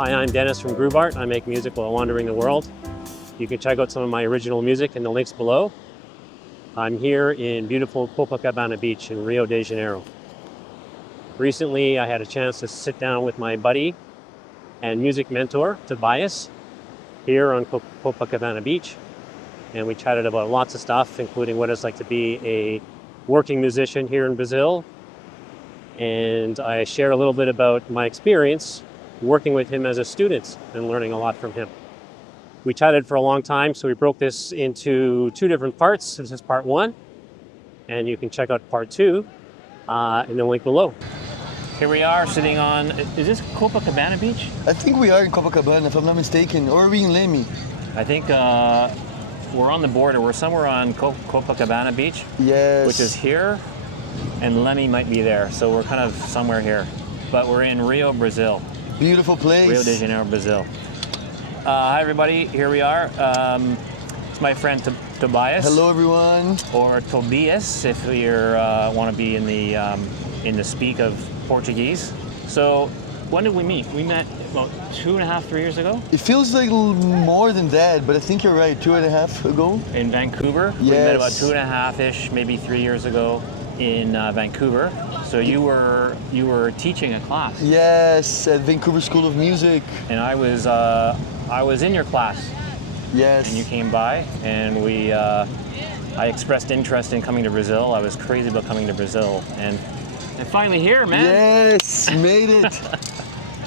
Hi, I'm Dennis from Groove Art. I make music while wandering the world. You can check out some of my original music in the links below. I'm here in beautiful Copacabana Beach in Rio de Janeiro. Recently, I had a chance to sit down with my buddy and music mentor, Tobias, here on Copacabana Beach. And we chatted about lots of stuff, including what it's like to be a working musician here in Brazil. And I shared a little bit about my experience working with him as a student and learning a lot from him. We chatted for a long time, so we broke this into two different parts. This is part one, and you can check out part two in the link below. Here we are sitting on, is this Copacabana Beach? I think we are in Copacabana, if I'm not mistaken, or are we in Leme? I think we're on the border. We're somewhere on Copacabana Beach, Yes. which is here, and Leme might be there. So we're kind of somewhere here, but we're in Rio, Brazil. Beautiful place. Rio de Janeiro, Brazil. Hi everybody, here we are. It's my friend Tobias. Hello everyone. Or Tobias, if you want to be in the speak of Portuguese. So, when did we meet? We met about 2.5, 3 years ago? It feels like more than that, but I think you're right, 2.5 ago. In Vancouver. Yes. We met about 2.5-ish, maybe 3 years ago in Vancouver. So you were teaching a class. Yes, at Vancouver School of Music. And I was in your class. Yes. And you came by, and I expressed interest in coming to Brazil. I was crazy about coming to Brazil, and I'm finally here, man. Yes, made it.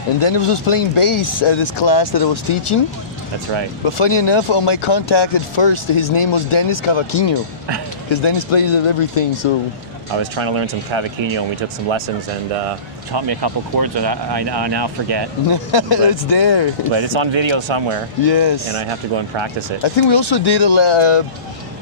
And then I was just playing bass at this class that I was teaching. That's right. But funny enough, on my contact at first, his name was Dennis Cavaquinho, because Dennis plays at everything, so. I was trying to learn some cavaquinho, and we took some lessons, and taught me a couple chords that I now forget. It's there. But it's on video somewhere. Yes. And I have to go and practice it. I think we also did a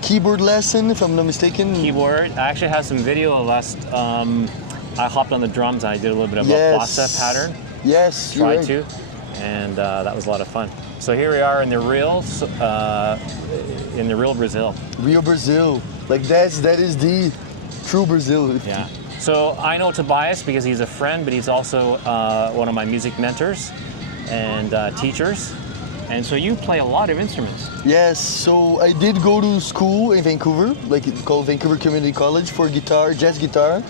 keyboard lesson, if I'm not mistaken. Keyboard. I actually have some video of us. I hopped on the drums, and I did a little bit of a bossa pattern. Yes, Tried right. to, and that was a lot of fun. So here we are in the real Brazil. Rio, Brazil. Like that is the true Brazil. Yeah. So I know Tobias because he's a friend, but he's also one of my music mentors and teachers. And so you play a lot of instruments. Yes, so I did go to school in Vancouver, like it's called Vancouver Community College for guitar, jazz guitar.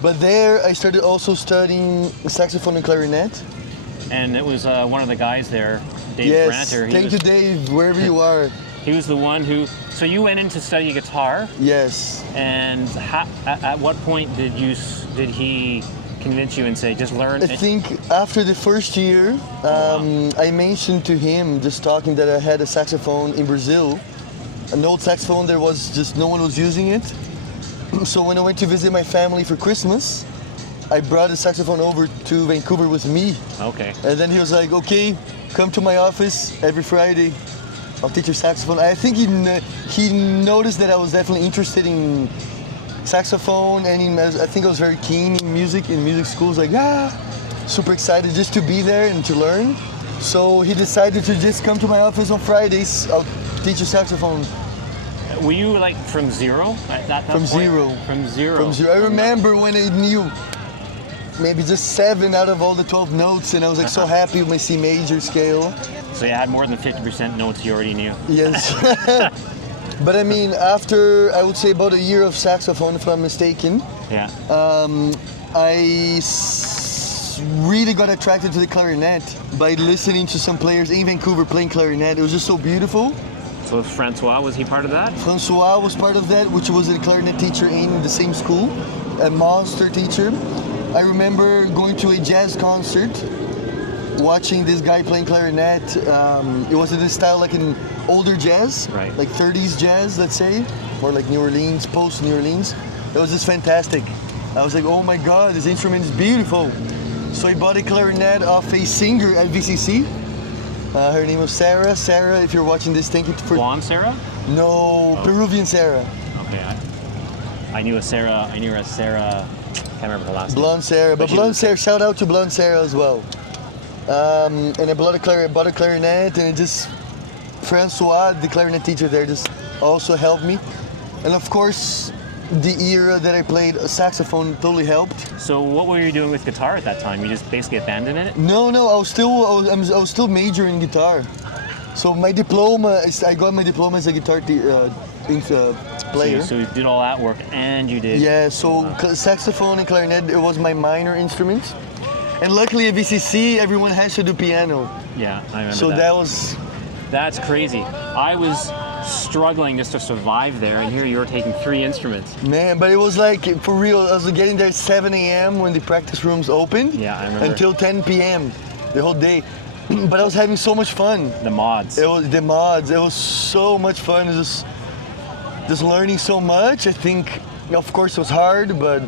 But there I started also studying saxophone and clarinet. And it was one of the guys there, Dave Granter. Thank you, Dave, wherever you are. He was the one who, so you went in to study guitar? Yes. And at what point did he convince you and say, just learn? I think after the first year, I mentioned to him, just talking, that I had a saxophone in Brazil. An old saxophone, there was just no one was using it. So when I went to visit my family for Christmas, I brought the saxophone over to Vancouver with me. Okay. And then he was like, okay, come to my office every Friday. I'll teach you saxophone. I think he noticed that I was definitely interested in saxophone, and I think I was very keen in music schools. Like, super excited just to be there and to learn. So he decided to just come to my office on Fridays. I'll teach you saxophone. Were you like from zero at that point? From zero. I remember when I knew maybe just 7 out of all the 12 notes, and I was like so happy with my C major scale. So you had more than 50% notes you already knew. Yes. But I mean, after I would say about a year of saxophone, if I'm mistaken, I really got attracted to the clarinet by listening to some players in Vancouver playing clarinet. It was just so beautiful. So Francois, was he part of that? Francois was part of that, which was a clarinet teacher in the same school, a monster teacher. I remember going to a jazz concert, watching this guy playing clarinet. It was in a style like an older jazz, right, like 30s jazz, let's say, or like New Orleans, post New Orleans. It was just fantastic. I was like, oh my God, this instrument is beautiful. So I bought a clarinet off a singer at VCC. Her name was Sarah. Sarah, if you're watching this, thank you for... Blonde Sarah? No, Peruvian Sarah. Okay, I knew a Sarah, I can't remember her last name. Blonde Sarah, but Blonde Sarah, shout out to Blonde Sarah as well. And I bought a clarinet, and it just, Francois, the clarinet teacher there, just also helped me. And of course, the era that I played saxophone totally helped. So what were you doing with guitar at that time? You just basically abandoned it? No, I was still majoring in guitar. So my diploma, I got my diploma as a guitar player. So you did all that work and you did... Yeah, so saxophone and clarinet, it was my minor instruments. And luckily at VCC, everyone has to do piano. Yeah, I remember So that was... That's crazy. I was struggling just to survive there, and here you were taking 3 instruments. Man, but it was like, for real, I was getting there at 7 a.m. when the practice rooms opened. Yeah, I remember. Until 10 p.m. the whole day. But I was having so much fun. The mods. It was so much fun. It was just learning so much. I think, of course, it was hard, but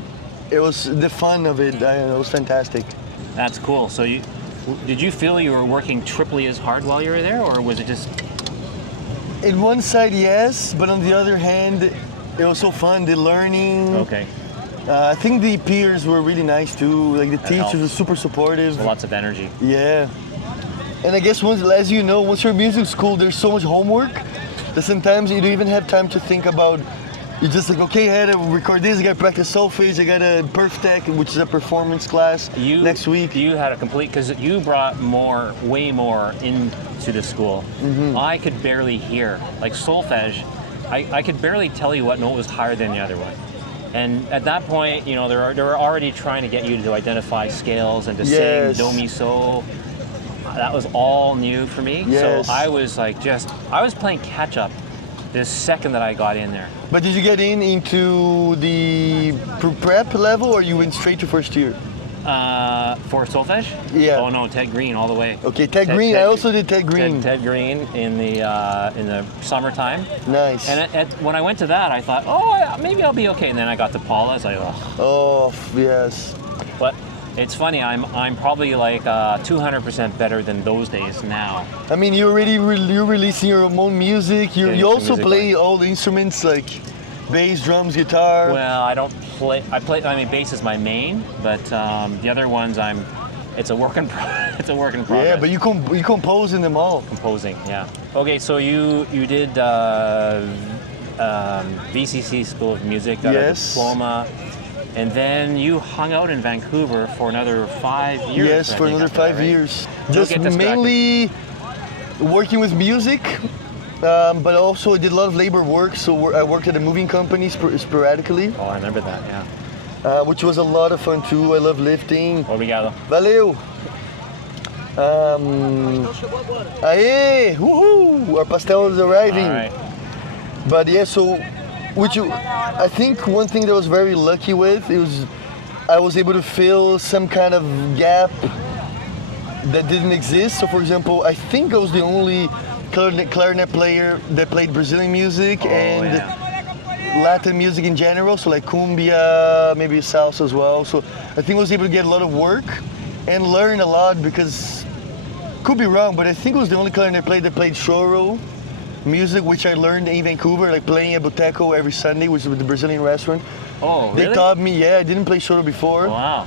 it was the fun of it. It was fantastic. That's cool. So did you feel you were working triply as hard while you were there, or was it just... In one side, yes, but on the other hand, it was so fun, the learning. Okay. I think the peers were really nice too. Like the teachers were super supportive. So lots of energy. Yeah. And I guess as you know, once you're in music school, there's so much homework that sometimes you don't even have time to think about. You're just like, okay, I gotta record this, I gotta practice solfege, I gotta perf tech, which is a performance class next week. You had a complete, because you brought way more into the school. Mm-hmm. I could barely hear. Like solfege, I could barely tell you what note was higher than the other one. And at that point, they were already trying to get you to identify scales and to sing do, mi, so. That was all new for me. Yes. So I was I was playing catch up the second that I got in there. But did you get into the prep level, or you went straight to first year? For solfege? Yeah. Oh no, Ted Green all the way. Okay, Ted Green. I also did Ted Green. Ted Green in the summertime. Nice. And when I went to that, I thought, oh, maybe I'll be okay. And then I got to Paula. I was like, oh. Oh yes. But it's funny. I'm probably like 200% better than those days now. I mean, you're releasing your own music. You also play all the instruments like bass, drums, guitar. Well, I don't play. I mean, bass is my main, but the other ones it's a work in progress. Yeah, but you compose in them all. Composing, yeah. Okay, so you did VCC School of Music, got a diploma. And then you hung out in Vancouver for another 5 years. Yes, for another 5 years. Just get mainly working with music, but also I did a lot of labor work. So I worked at a moving company sporadically. Oh, I remember that, yeah. Which was a lot of fun too. I love lifting. Obrigado. Valeu! Aê! Woohoo! Our pastel is arriving. All right. But yeah, so I think one thing that I was very lucky with I was able to fill some kind of gap that didn't exist. So for example, I think I was the only clarinet player that played Brazilian music and Latin music in general, so like cumbia, maybe salsa as well. So I think I was able to get a lot of work and learn a lot because, could be wrong, but I think I was the only clarinet player that played choro music, which I learned in Vancouver, like playing at Boteco every Sunday, which is the Brazilian restaurant. Oh, really? They taught me, I didn't play choro before. Wow.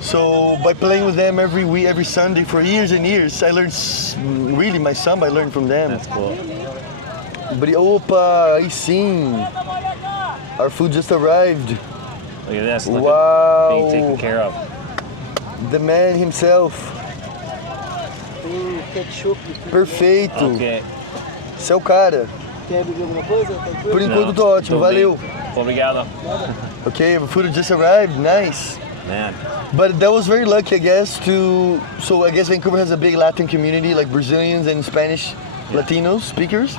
So by playing with them every week, every Sunday for years and years, I learned really my samba. I learned from them. That's cool. But opa, aí sim. Our food just arrived. Look at this. Look wow. At being taken care of. The man himself. Perfeito. Okay. Seu cara. Quer beber alguma coisa? Por enquanto tô ótimo, valeu. Obrigado. Okay, the food just arrived. Nice. Man. But that was very lucky, I guess, so I guess Vancouver has a big Latin community, like Brazilians and Spanish Latinos speakers.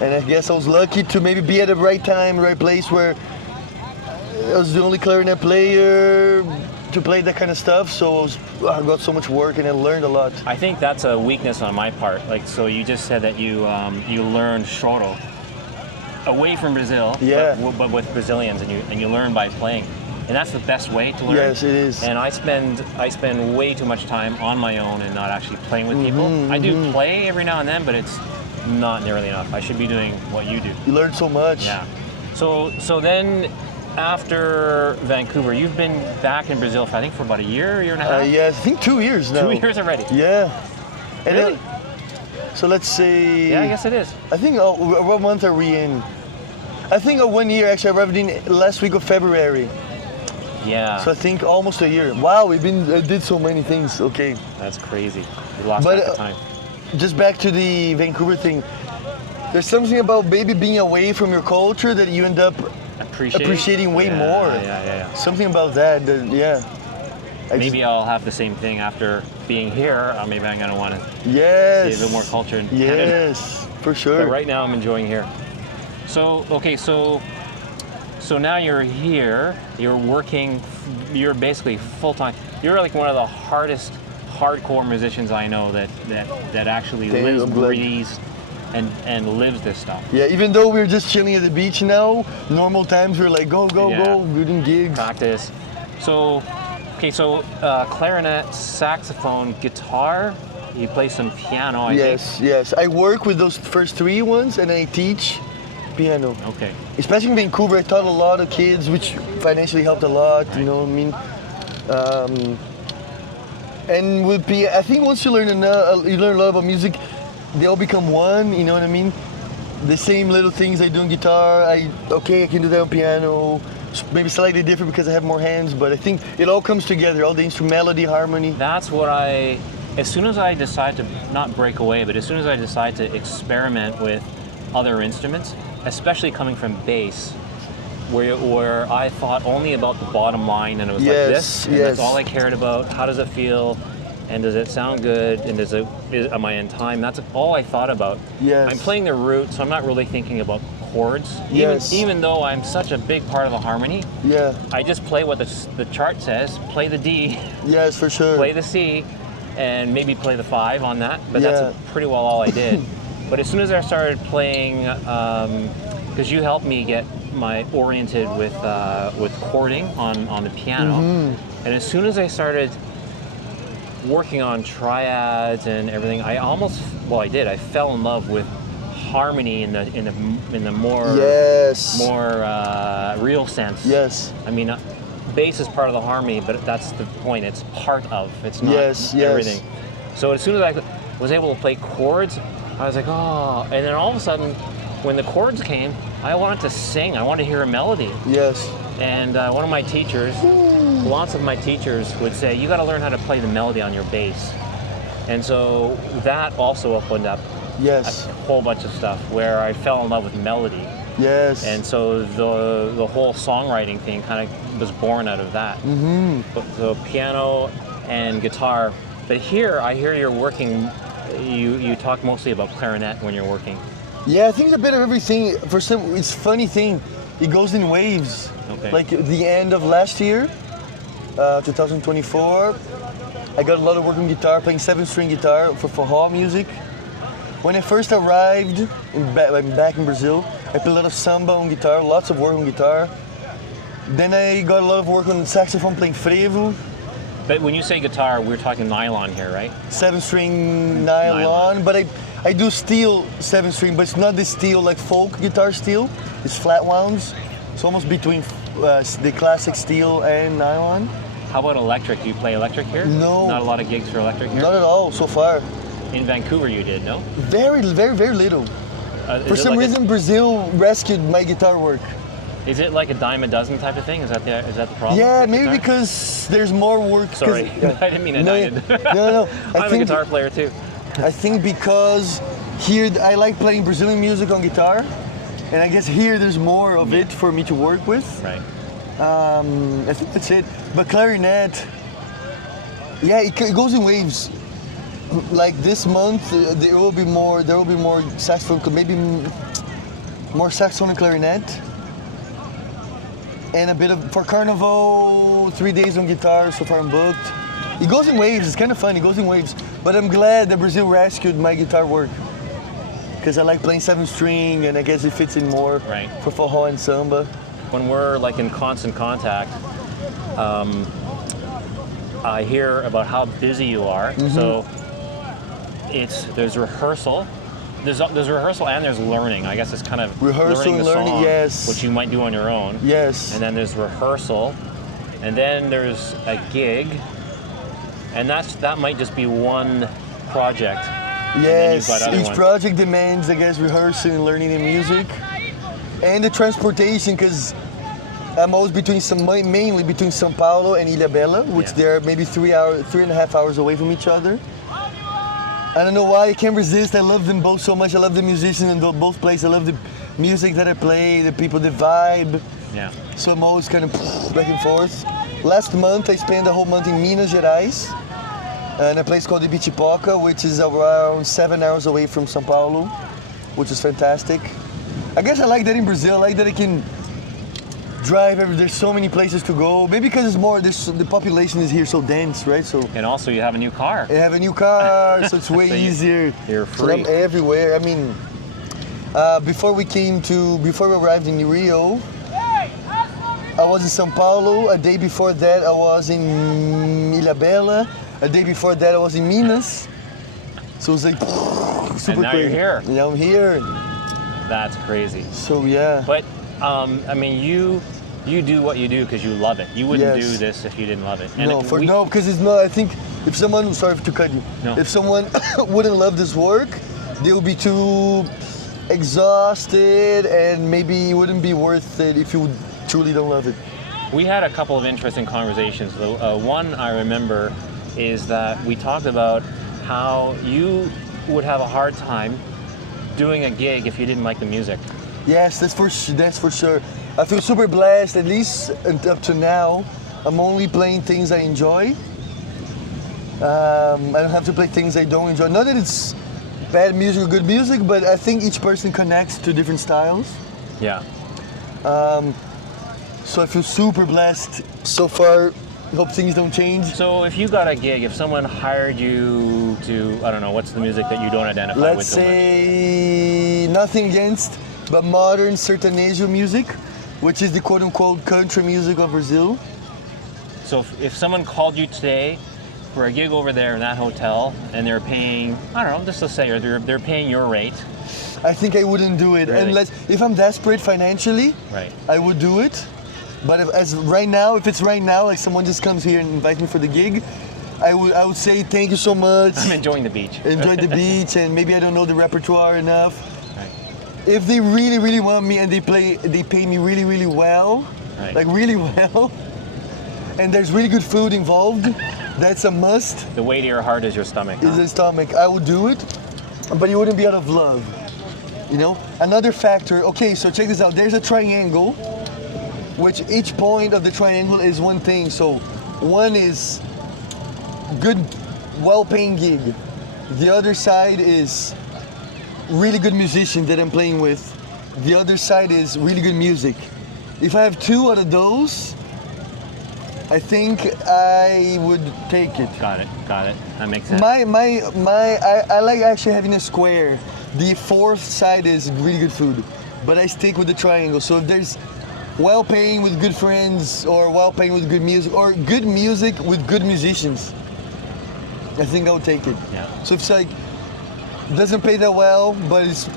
And I guess I was lucky to maybe be at the right time, right place where I was the only clarinet player to play that kind of stuff. So I got so much work and I learned a lot. I think that's a weakness on my part. Like, so you just said that you learned choro away from Brazil, but with Brazilians, and you learn by playing. And that's the best way to learn. Yes, it is. And I spend way too much time on my own and not actually playing with people. I do play every now and then, but it's not nearly enough. I should be doing what you do. You learn so much. Yeah. So then, after Vancouver, you've been back in Brazil for I think for about a year and a half. Yeah, I think 2 years now. 2 years already. Yeah. And Really? So let's say. Yeah, I guess it is. I think what month are we in? I think 1 year actually. I arrived in last week of February. Yeah. So I think almost a year. Wow, we've been did so many things. Okay. That's crazy. You lost But, track of time. Just back to the Vancouver thing. There's something about maybe being away from your culture that you end up appreciating way more. Yeah. Something about that. Yeah. Maybe I'll have the same thing after being here. Maybe I'm gonna want to Yes. see a bit more culture in Canada. Yes, for sure. But right now I'm enjoying here. So okay, so now you're here. You're working. You're basically full time. You're like one of the hardest hardcore musicians I know that actually Damn, lives, I'm glad. breathes, and lives this stuff. Yeah, even though we're just chilling at the beach now, normal times we're like go, Yeah. go, we're doing gigs. Practice. So, okay, so clarinet, saxophone, guitar. You play some piano, I think. Yes. I work with those first three ones and I teach piano. Okay. Especially in Vancouver, I taught a lot of kids, which financially helped a lot, you know what I mean? And with I think once you learn you learn a lot about music, they all become one, you know what I mean? The same little things I do on guitar, I can do that on piano. Maybe slightly different because I have more hands, but I think it all comes together, all the melody, harmony. That's what as soon as I decide to not break away, but as soon as I decide to experiment with other instruments, especially coming from bass, where I thought only about the bottom line and it was like this, and that's all I cared about. How does it feel? And does it sound good? And am I in time? That's all I thought about. Yes. I'm playing the root, so I'm not really thinking about chords. Yes. Even though I'm such a big part of the harmony, Yeah. I just play what the chart says, play the D, Yes, for sure. play the C, and maybe play the 5 on that, but Yeah. that's pretty well all I did. But as soon as I started playing, because you helped me get oriented with chording on the piano, Mm-hmm. and as soon as I started working on triads and everything, I fell in love with harmony in the more real sense. Yes. I mean, bass is part of the harmony, but that's the point. It's part of. It's not Yes. everything. So as soon as I was able to play chords, I was like, oh. And then all of a sudden, when the chords came, I wanted to sing. I wanted to hear a melody. Yes. And one of my teachers, lots of my teachers would say, you got to learn how to play the melody on your bass. And so that also opened up Yes. a whole bunch of stuff where I fell in love with melody. Yes. And so the whole songwriting thing kind of was born out of that. Mm-hmm. So piano and guitar. But here, I hear you're working, you talk mostly about clarinet when you're working. Yeah, I think it's a bit of everything. It's funny thing, it goes in waves. Okay. Like the end of last year, 2024, I got a lot of work on guitar, playing 7-string guitar for forró music. When I first arrived, I'm back in Brazil, I played a lot of samba on guitar, lots of work on guitar. Then I got a lot of work on saxophone, playing frevo, But when you say guitar, we're talking nylon here, right? 7-string nylon, but I do steel 7-string, but it's not the steel like folk guitar steel. It's flat wounds. It's almost between the classic steel and nylon. How about electric? Do you play electric here? No. Not a lot of gigs for electric here? Not at all so far. In Vancouver you did, no? Very, very, very little. For some reason, Brazil rescued my guitar work. Is it like a dime a dozen type of thing? Is that the problem? Yeah, with maybe guitar? because there's more work. Sorry, Yeah. I didn't mean to No, dime. no. I'm a guitar player too. I think because here I like playing Brazilian music on guitar, and I guess here there's more of it for me to work with. Right. I think that's it. But clarinet, yeah, it goes in waves. Like this month, there will be more saxophone, maybe more saxophone and clarinet, and a bit of for Carnival. 3 days on guitar. So far I'm booked. It goes in waves. It's kind of fun. It goes in waves. But I'm glad that Brazil rescued my guitar work because I like playing 7-string, and I guess it fits in more for forró and samba. When we're like in constant contact, I hear about how busy you are. Mm-hmm. So there's rehearsal. There's rehearsal and there's learning. I guess it's kind of learning the song, yes. which you might do on your own. Yes. And then there's rehearsal, and then there's a gig, and that might just be one project. Yes. Each project demands, I guess, rehearsing and learning the music. And the transportation, because I'm always mainly between São Paulo and Ilhabela, which they're maybe 3.5 hours away from each other. I don't know why, I can't resist. I love them both so much. I love the musicians in both places. I love the music that I play, the people, the vibe. Yeah. So I'm always kind of back and forth. Last month, I spent a whole month in Minas Gerais, in a place called Ibitipoca, which is around 7 hours away from São Paulo, which is fantastic. I guess I like that in Brazil. I like that I can drive. There's so many places to go. Maybe because it's more, the population is here so dense, right? So. And also you have a new car. I have a new car, so it's way so easier. You're free. So I'm everywhere. I mean, before we arrived in Rio, I was in São Paulo. A day before that, I was in Ilhabela. A day before that, I was in Minas. So it's like super and now crazy. You're here. Yeah, I'm here. That's crazy. So yeah. But I mean, you do what you do because you love it. You wouldn't do this if you didn't love it. And no, because it's not. I think if someone, sorry to cut you, if someone wouldn't love this work, they would be too exhausted, and maybe it wouldn't be worth it if you truly don't love it. We had a couple of interesting conversations. One I remember is that we talked about how you would have a hard time doing a gig if you didn't like the music. Yes, that's for sure. I feel super blessed, at least up to now. I'm only playing things I enjoy. I don't have to play things I don't enjoy. Not that it's bad music or good music, but I think each person connects to different styles. Yeah. So I feel super blessed so far. Hope things don't change. So if you got a gig, if someone hired you to, I don't know, what's the music that you don't identify with so much? Let's say nothing against, but modern sertanejo music, which is the quote-unquote country music of Brazil. So if someone called you today for a gig over there in that hotel and they're paying, I don't know, just let's say, or they're paying your rate. I think I wouldn't do it. Really? Unless, if I'm desperate financially, right, I would do it. But if it's right now, like someone just comes here and invites me for the gig, I would say thank you so much. I'm enjoying the beach. Enjoy the beach, and maybe I don't know the repertoire enough. Right. If they really, really want me and they pay me really, really well, right, like really well, and there's really good food involved, that's a must. The way to your heart is your stomach. Is the stomach. I would do it, but it wouldn't be out of love. You know? Another factor, okay, so check this out. There's a triangle, which each point of the triangle is one thing. So one is good, well-paying gig. The other side is really good musician that I'm playing with. The other side is really good music. If I have two out of those, I think I would take it. Got it. That makes sense. I like actually having a square. The fourth side is really good food, but I stick with the triangle. So if there's well-paying with good friends, or well-paying with good music, or good music with good musicians, I think I would take it. Yeah. So if it's like, doesn't pay that well, but it's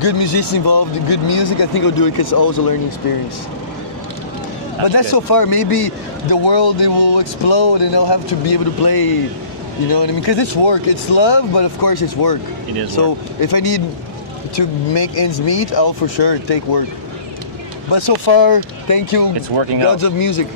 good musicians involved, good music, I think I'll do it because it's always a learning experience. But that's so far. Maybe the world, it will explode and I'll have to be able to play, you know what I mean? Because it's work, it's love, but of course it's work. It is so work. If I need to make ends meet, I'll for sure take work. But so far, thank you. It's working Gods out. of music.